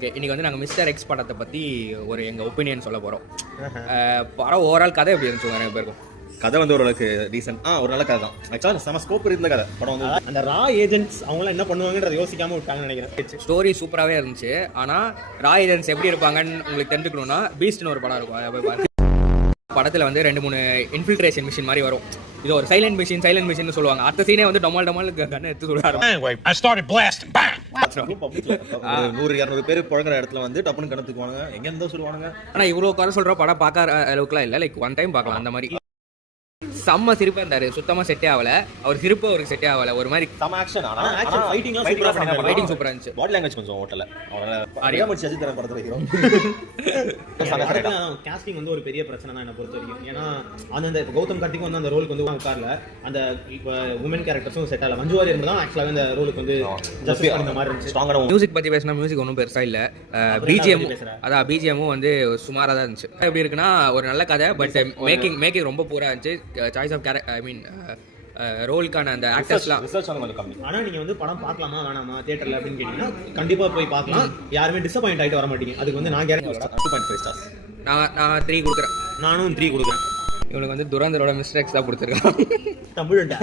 Okay, இன்னைக்கு வந்து நாங்கள் மிஸ்டர் எக்ஸ் படத்தை பற்றி ஒரு எங்கள் ஒப்பீனியன் சொல்ல போகிறோம். படம் ஓவரால் கதை எப்படி இருந்துச்சு நிறைய பேருக்கும்? கதை வந்து ஓரளவுக்கு ரீசன்ட் ஒரு நல்ல கதை தான். ஆக்சுவலாக செம ஸ்கோப் இருந்த கதை. படம் வந்து அந்த ரா ஏஜென்ட்ஸ் அவங்களாம் என்ன பண்ணுவாங்கன்றத யோசிக்காம விட்டாங்கன்னு நினைக்கிறேன். ஸ்டோரி சூப்பராகவே இருந்துச்சு. ஆனால் ரா ஏஜென்ட்ஸ் எப்படி இருப்பாங்கன்னு உங்களுக்கு தெரிஞ்சுக்கணும்னா பீஸ்ட்னு ஒரு படம் இருக்கும், அதை போய் பாருங்க. படத்தில் வந்து 2-3 இன்ஃபில்ட்ரேஷன் மிஷின் மாதிரி வரும். இது ஒரு சைலண்ட் மிஷின் சொல்லுவாங்க. அடுத்த சீனே வந்து டமால் கண்ணை எடுத்து சொல்லுவாங்க. 100-200 பேர் புழங்குற இடத்துல வந்து டப்புன்னு கணத்துக்குவானுங்க, எங்க இருந்தா சொல்லுவானுங்க. ஆனால் இவ்வளோ குறை சொல்கிற படம் பார்க்க அளவுக்குலாம் இல்லை. லைக் ஒன் டைம் பார்க்கலாம் அந்த மாதிரி. செம்ம சிரிப்பாக இருந்தார். சுத்தமாக செட்டே ஆகலை. அவர் சிரிப்பு அவருக்கு செட்டே ஆகலை. ஒரு மாதிரி செம ஆக்ஷன். ஆக்சுவல் ஃபைட்டிங்லாம் சூப்பரா பண்ணாங்க. ஃபைட்டிங் சூப்பராக இருந்துச்சு. பாடி லாங்குவேஜ் கொஞ்சம் ஓட்டல. அவனால சஜித் தரன் படத்துல ஹீரோ. காஸ்டிங் வந்து ஒரு பெரிய பிரச்சனை தான் என்ன பொறுத்த வரைக்கும். ஏன்னா அந்த கௌதம் கார்த்திக் வந்து அந்த ரோலுக்கு வந்து உட்கார்ல. அந்த இப்போ உமன் கேரக்டர்ஸும் செட் ஆகல. மஞ்சு வாரியர் தான் ஆக்சுவலாக அந்த ரோலுக்கு வந்து ஜஸ்டிஸ் பண்ண மாதிரி இருந்துச்சு. ஸ்ட்ராங்கான மியூசிக் பற்றி பேசினா மியூசிக் ஒன்றும் பெருசாக இல்லை. பிஜிஎம்மும் வந்து சுமாராக தான் இருந்துச்சு. எப்படி இருக்குன்னா ஒரு நல்ல கதை, பட் மேக்கிங் ரொம்ப பூரா இருந்துச்சு. சாய்ஸ் ஆஃப் ரோலுக்கான அந்த ஆக்டர்ஸ்லாம் கொஞ்சம் கம்மி. ஆனா நீங்க வந்து படம் பார்க்கலாமா வேணாமா தியேட்டர்ல அப்படின்னு கேட்டீங்கன்னா கண்டிப்பா போய் பார்க்கலாம். யாருமே டிசப்பாயிண்ட் ஆகிட்டு வர மாட்டீங்க. அதுக்கு வந்து நான் கேரண்டி 2.5 ஸ்டார்ஸ். நான் 3 கொடுக்குறேன். நானும் 3 கொடுக்குறேன். இவனுக்கு வந்து துரந்தரோட மிஸ்டர் எக்ஸ் தான் கொடுத்துருக்கான். தமிழ்டா